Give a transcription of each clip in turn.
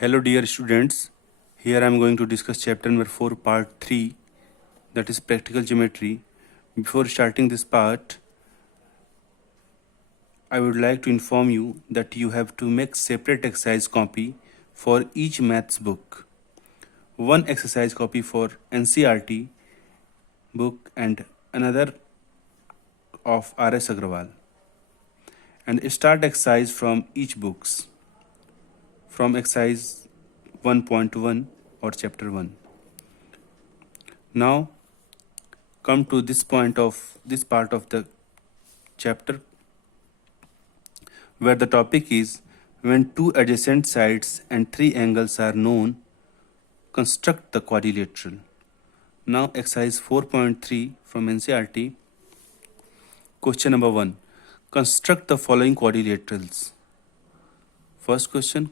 Hello dear students, here I am going to discuss chapter number 4 part 3, that is practical geometry. Before starting this part, I would like to inform you that you have to make separate exercise copy for each maths book. One exercise copy for NCERT book and another of R.S. Agrawal. And start exercise from each books, from exercise 1.1 or chapter 1. Now come to this part of the chapter where the topic is when two adjacent sides and three angles are known, construct the quadrilateral. Now exercise 4.3 from NCERT. Question number 1. Construct the following quadrilaterals. First question.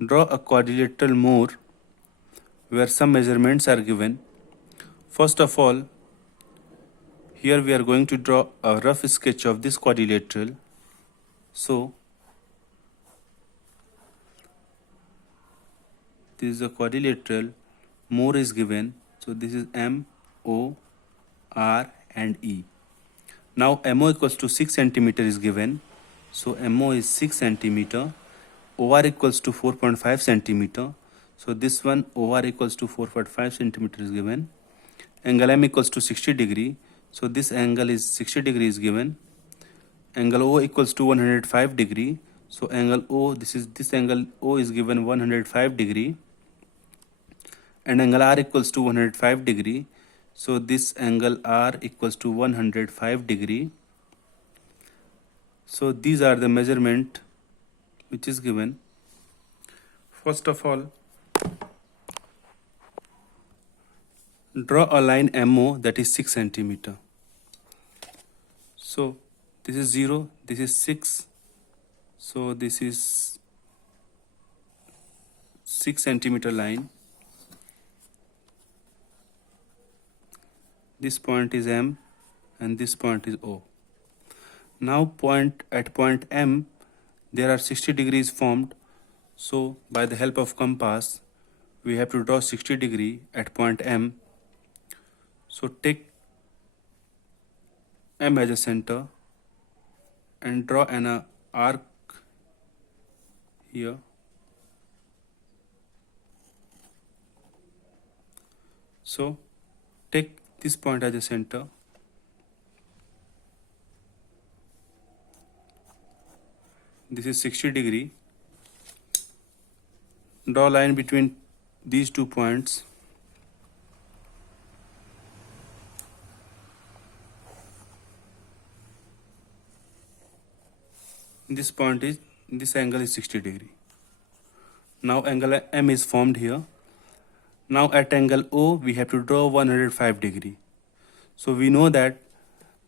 Draw a quadrilateral more where some measurements are given. First of all, here we are going to draw a rough sketch of this quadrilateral. So, this is a quadrilateral, more is given. So, this is M, O, R and E. Now, MO equals to 6 centimeter is given. So, MO is 6 centimeter. OR equals to 4.5 centimeter. So, this one OR equals to 4.5 centimeter is given. Angle M equals to 60 degree. So, this angle is 60 degree is given. Angle O equals to 105 degree. So, angle O, this angle O is given 105 degree. And angle R equals to 105 degree. So, this angle R equals to 105 degree. So, these are the measurement which is given. First of all, draw a line MO that is 6 centimeter. So, this is 0, this is 6. So, this is 6 centimeter line. This point is M and this point is O. Now at point M, there are 60 degrees formed. So by the help of compass, we have to draw 60 degree at point M. So take M as a center and draw an arc here. So take this point as a center. This is 60 degree. Draw a line between these 2 points. This angle is 60 degree. Now angle M is formed here. Now at angle O, we have to draw 105 degree. So we know that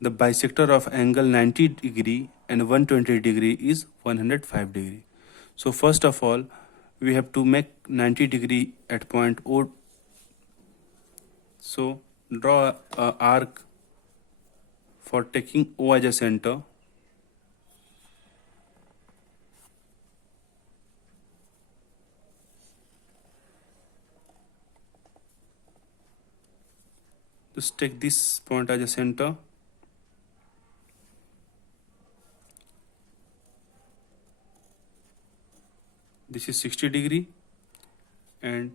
the bisector of angle 90 degree and 120 degree is 105 degree. So first of all, we have to make 90 degree at point O. So draw an arc for taking O as a center. Just take this point as a center. This is 60 degree and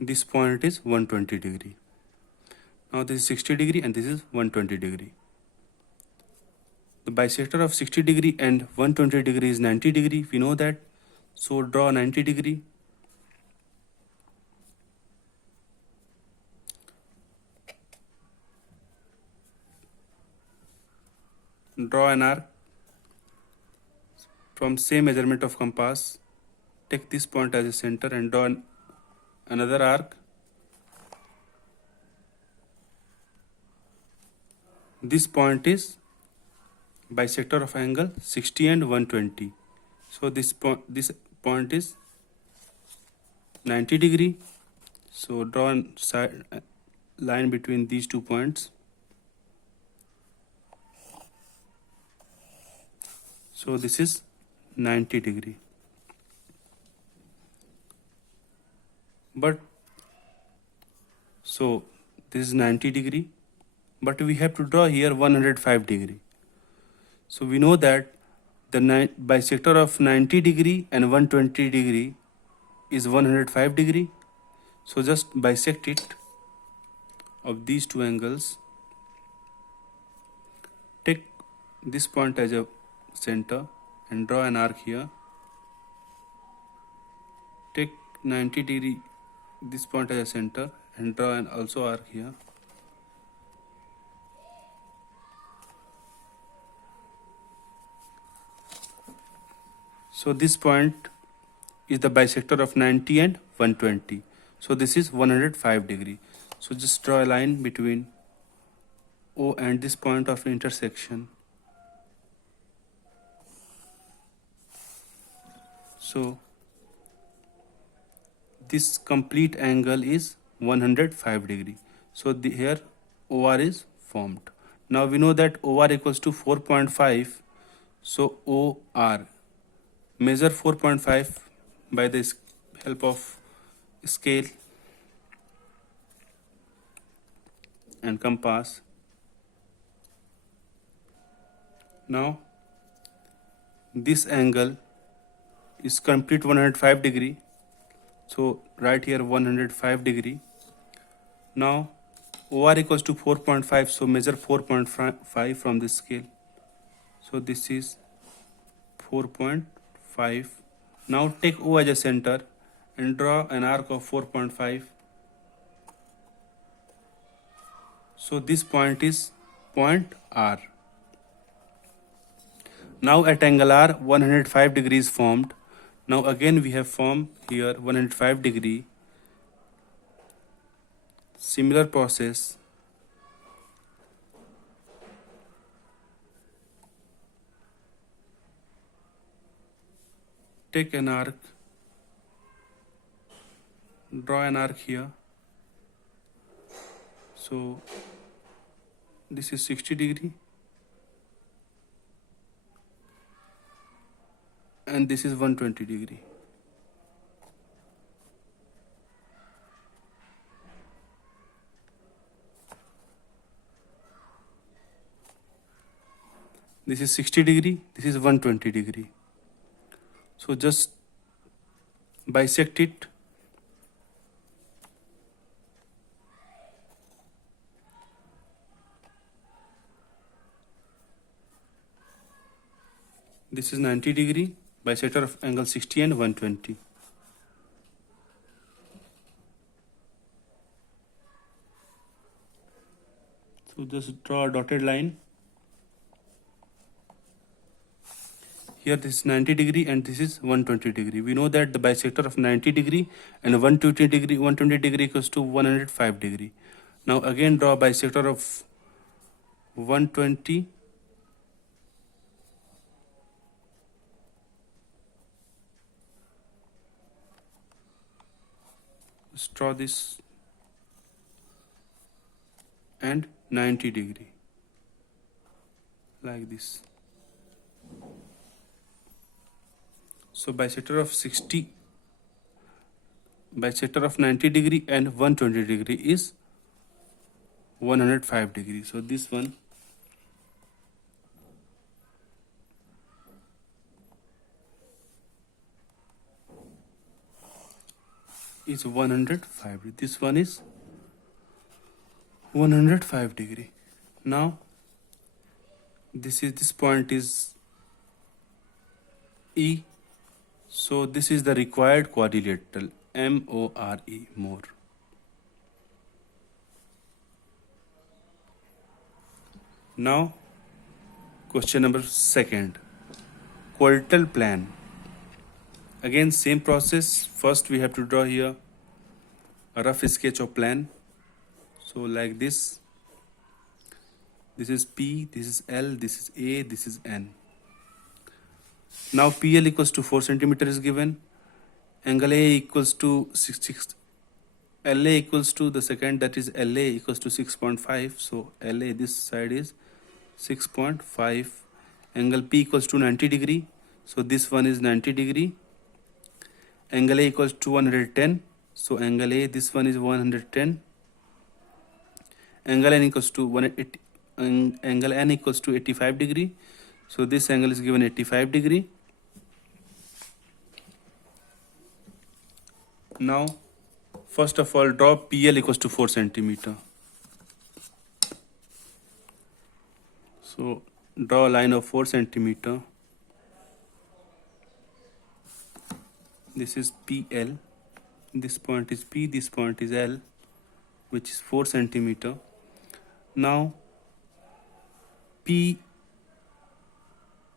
this point is 120 degree. Now this is 60 degree and this is 120 degree. The bisector of 60 degree and 120 degree is 90 degree. We know that. So draw 90 degree. Draw an arc from same measurement of compass. Take this point as a center and draw another arc. This point is bisector of angle 60 and 120. So this point is 90 degree. So draw line between these 2 points. So this is 90 degree. But so this is 90 degree, but we have to draw here 105 degree. So we know that the bisector of 90 degree and 120 degree is 105 degree. So just bisect it of these two angles. Take this point as a center and draw an arc here. Take 90 degree this point as a center and draw an also arc here. So this point is the bisector of 90 and 120. So this is 105 degree. So just draw a line between O and this point of intersection. So this complete angle is 105 degree. So here OR is formed. Now we know that OR equals to 4.5. So OR, measure 4.5 by the help of scale and compass. Now this angle is complete 105 degree. So right here 105 degree. Now OR equals to 4.5. So measure 4.5 from this scale. So this is 4.5. Now take O as a center and draw an arc of 4.5. So this point is point R. Now at angle R 105 degrees formed. Now again we have formed here 105 degree. Similar process. Take an arc, draw an arc here. So this is 60 degree and this is 120 degree. This is 60 degree, this is 120 degree. So just bisect it. This is 90 degree, bisector of angle 60 and 120. So just draw a dotted line. Here this is 90 degree and this is 120 degree. We know that the bisector of 90 degree and 120 degree equals to 105 degree. Now again draw a bisector of 120 . Just draw this and 90 degree like this. So bisector of 90 degree and 120 degree is 105 degree. So this one is 105. This one is 105 degree. Now this point is E. So this is the required quadrilateral, MORE, more. Now question number 2, quadrilateral plan. Again same process. First we have to draw here a rough sketch of plan. So like this. This is P, this is L, this is A, this is N. Now PL equals to 4 centimeter is given. Angle A equals to 6 LA equals to the second, that is LA equals to 6.5. So LA this side is 6.5. Angle P equals to 90 degree. So this one is 90 degree. Angle A equals to 110. So angle A, this one is 110. Angle N equals to 180. Angle N equals to 85 degree. So this angle is given 85 degree. Now, first of all, draw PL equals to 4 centimeter. So draw a line of 4 centimeter. This is PL. This point is P, this point is L, which is 4 centimeter. Now, P,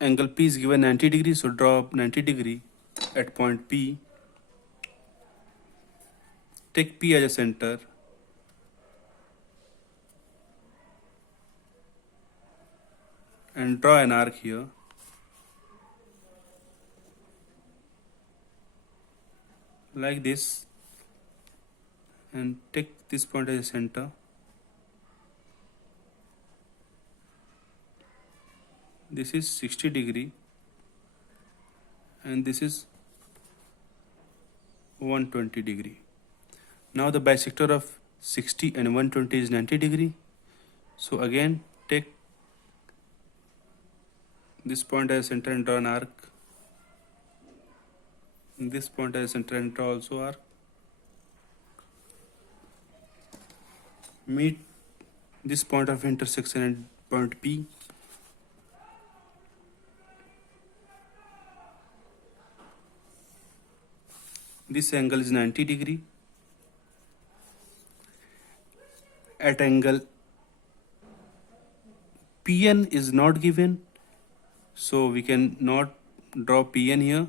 angle P is given 90 degree, so draw 90 degree at point P. Take P as a center. And draw an arc here. Like this. And take this point as a center. This is 60 degree. And this is 120 degree. Now the bisector of 60 and 120 is 90 degree. So again take this point as a center and draw an arc. And this point as a center and draw also arc. Meet this point of intersection at point P. This angle is 90 degree. At angle PN is not given, so we can not draw PN here.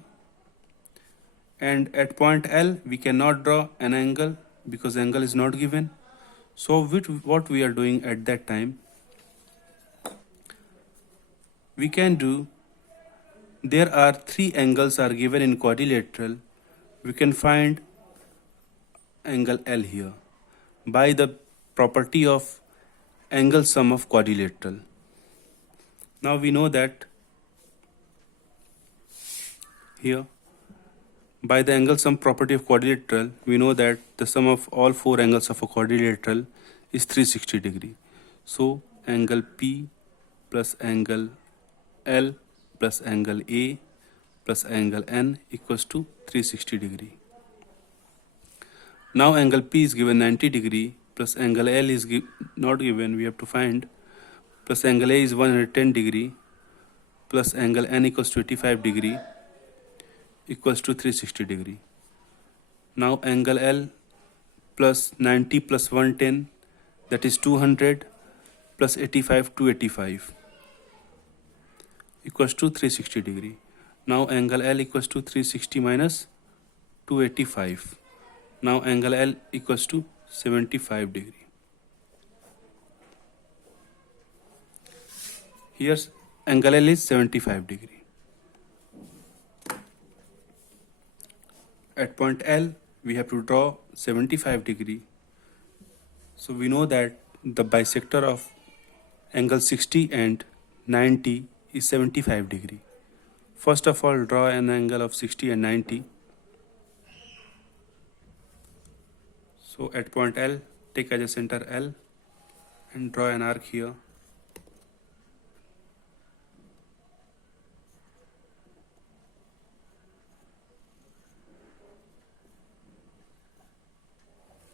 And at point L we cannot draw an angle because angle is not given. So what we are doing at that time, we can do, there are 3 angles are given in quadrilateral. We can find angle L here by the property of angle sum of quadrilateral. Now we know that here, by the angle sum property of quadrilateral, we know that the sum of all 4 angles of a quadrilateral is 360 degree. So angle P plus angle L plus angle A plus angle N equals to 360 degree. Now angle P is given 90 degree plus angle L is not given, we have to find, plus angle A is 110 degree plus angle N equals to 85 degree equals to 360 degree. Now angle L plus 90 plus 110, that is 200, plus 85 285 equals to 360 degree. Now angle L equals to 360 minus 285. Now angle L equals to 75 degree. Here's angle L is 75 degree. At point L, we have to draw 75 degree. So we know that the bisector of angle 60 and 90 is 75 degree. First of all, draw an angle of 60 and 90. So at point L, take as a center L and draw an arc here.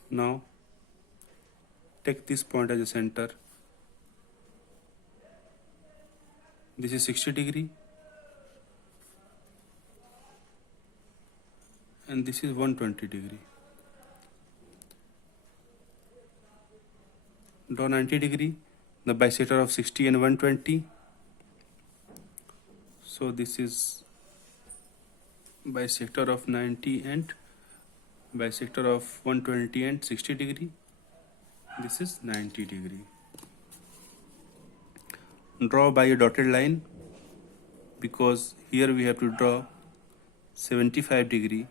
Now take this point as a center. This is 60 degree and this is 120 degree. Draw 90 degree, the bisector of 60 and 120. So this is bisector of 90 and bisector of 120 and 60 degree. This is 90 degree. Draw by a dotted line, because here we have to draw 75 degree,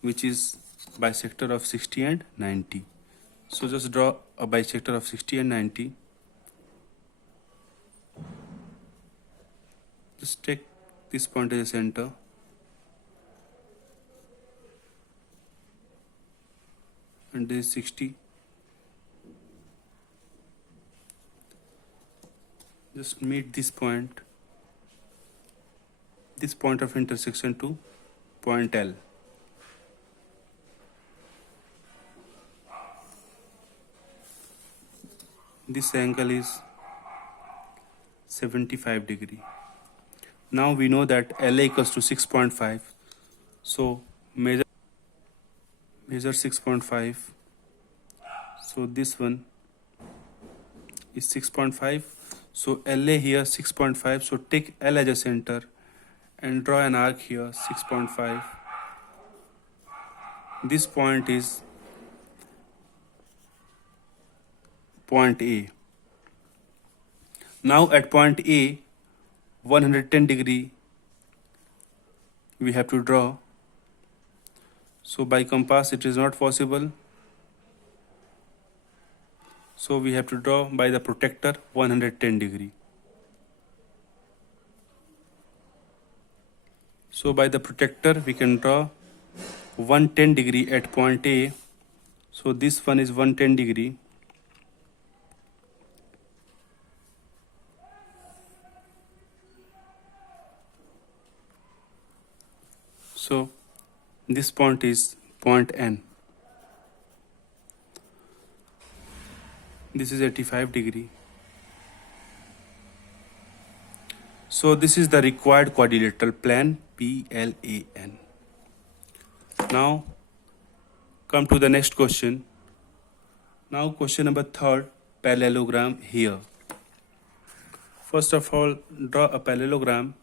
which is bisector of 60 and 90. So just draw a bisector of 60 and 90. Just take this point as a center. And this is 60. Just meet this point of intersection to point L. This angle is 75 degree. Now we know that LA equals to 6.5. So measure 6.5. So this one is 6.5. So LA here 6.5. So take L as a center and draw an arc here 6.5. This point is point A. Now at point A, 110 degree we have to draw. So by compass it is not possible. So we have to draw by the protractor 110 degree. So by the protractor we can draw 110 degree at point A. So this one is 110 degree. So this point is point N. This is 85 degree. So this is the required quadrilateral plan PLAN. Now come to the next question. Now question number 3, parallelogram here. First of all, draw a parallelogram,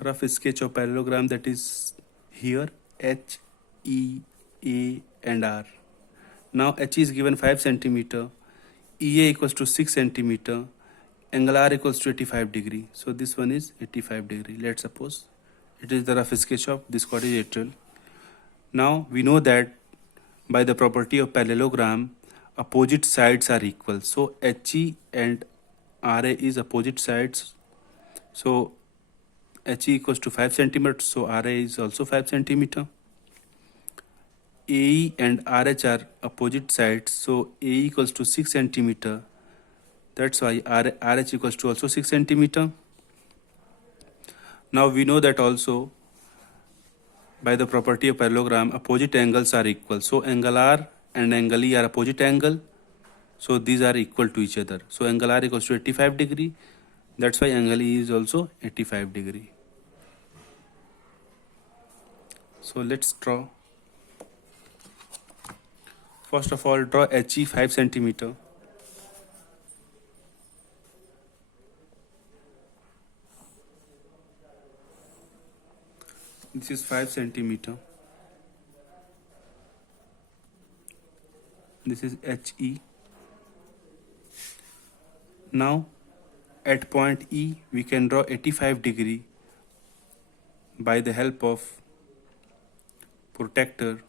rough sketch of parallelogram, that is here H, E, A and R. Now H is given 5 centimeter, EA equals to 6 centimeter, angle R equals to 85 degree. So this one is 85 degree. Let's suppose it is the rough sketch of this quadrilateral. Now we know that by the property of parallelogram, opposite sides are equal. So HE and RA is opposite sides. So HE equals to 5 centimeters. So RA is also 5 centimeter. AE and RH are opposite sides. So AE equals to 6 centimeter. That's why RH equals to also 6 centimeter. Now we know that also by the property of parallelogram, opposite angles are equal. So angle R and angle E are opposite angle. So these are equal to each other. So angle R equals to 85 degree. That's why angle E is also 85 degree. So let's draw. First of all, draw HE 5 centimeter. This is 5 centimeter. This is HE. Now at point E we can draw 85 degree by the help of protractor.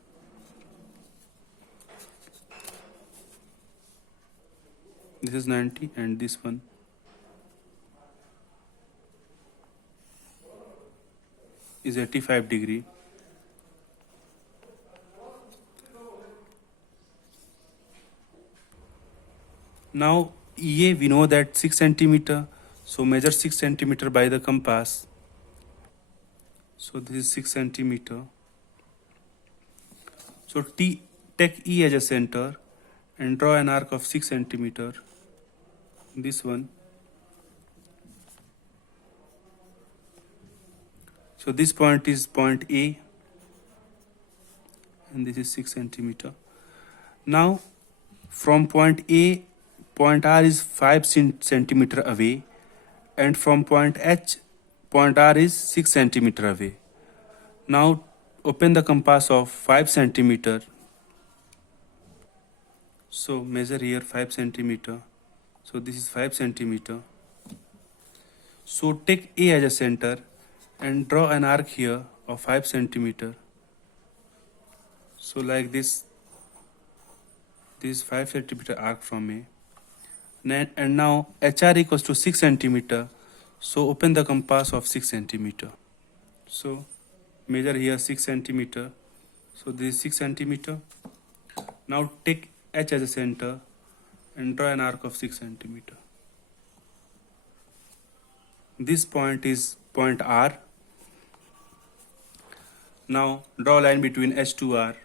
This is 90 and this one is 85 degree. Now EA we know that 6 centimeter. So measure 6 centimeter by the compass. So this is 6 centimeter. So take E as a center and draw an arc of 6 centimeter. This one. So this point is point A and this is 6 centimeter. Now from point A, point R is 5 centimeter away, and from point H, point R is 6 centimeter away. Now open the compass of 5 centimeter. So measure here 5 centimeter. So this is 5 centimeter. So take A as a center and draw an arc here of 5 centimeter. So like this is 5 centimeter arc from A. And now HR equals to 6 centimeter. So open the compass of 6 centimeter. So measure here 6 centimeter. So this is 6 centimeter. Now take H as a center and draw an arc of 6 centimeter. This point is point R. Now draw a line between H to R.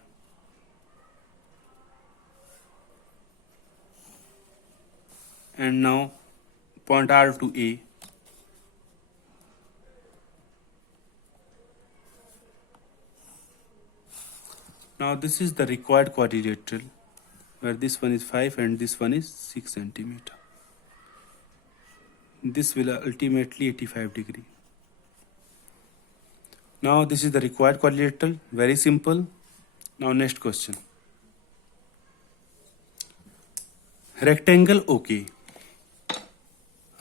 And now point R to A. Now this is the required quadrilateral, where this one is 5 and this one is 6 centimeter. This will ultimately 85 degree. Now this is the required quadrilateral, very simple. Now next question. Rectangle OK.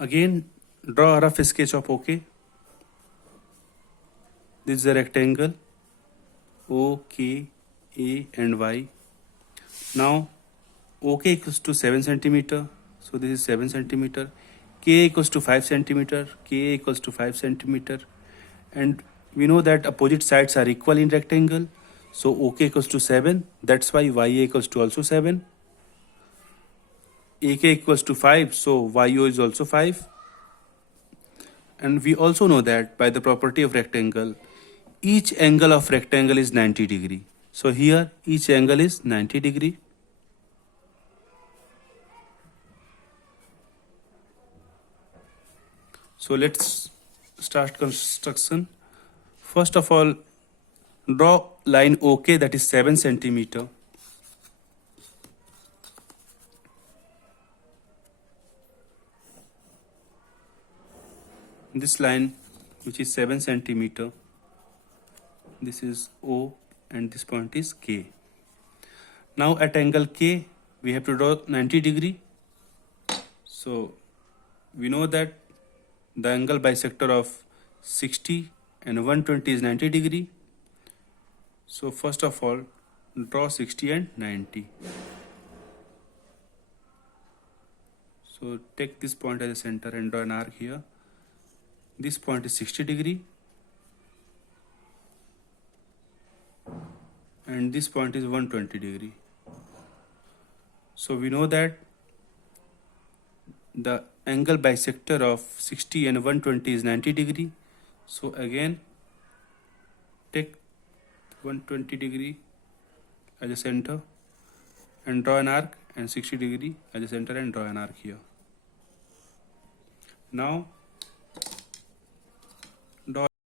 Again draw a rough sketch of OK. This is a rectangle O, K, A and Y. Now OK equals to 7 centimeter. So this is 7 centimeter. K equals to 5 centimeter. K equals to 5 centimeter. And we know that opposite sides are equal in rectangle. So OK equals to 7. That's why YA equals to also 7. AK equals to 5. So YO is also 5. And we also know that by the property of rectangle, each angle of rectangle is 90 degree. So here each angle is 90 degree. So let's start construction. First of all, draw line OK, that is 7 centimeter. This line, which is 7 centimeter, this is O and this point is K. Now at angle K, we have to draw 90 degree. So we know that the angle bisector of 60 and 120 is 90 degree. So first of all, draw 60 and 90. So take this point as a center and draw an arc here. This point is 60 degree. And this point is 120 degree. So we know that the angle bisector of 60 and 120 is 90 degree. So again take 120 degree as a center and draw an arc, and 60 degree as a center and draw an arc here. Now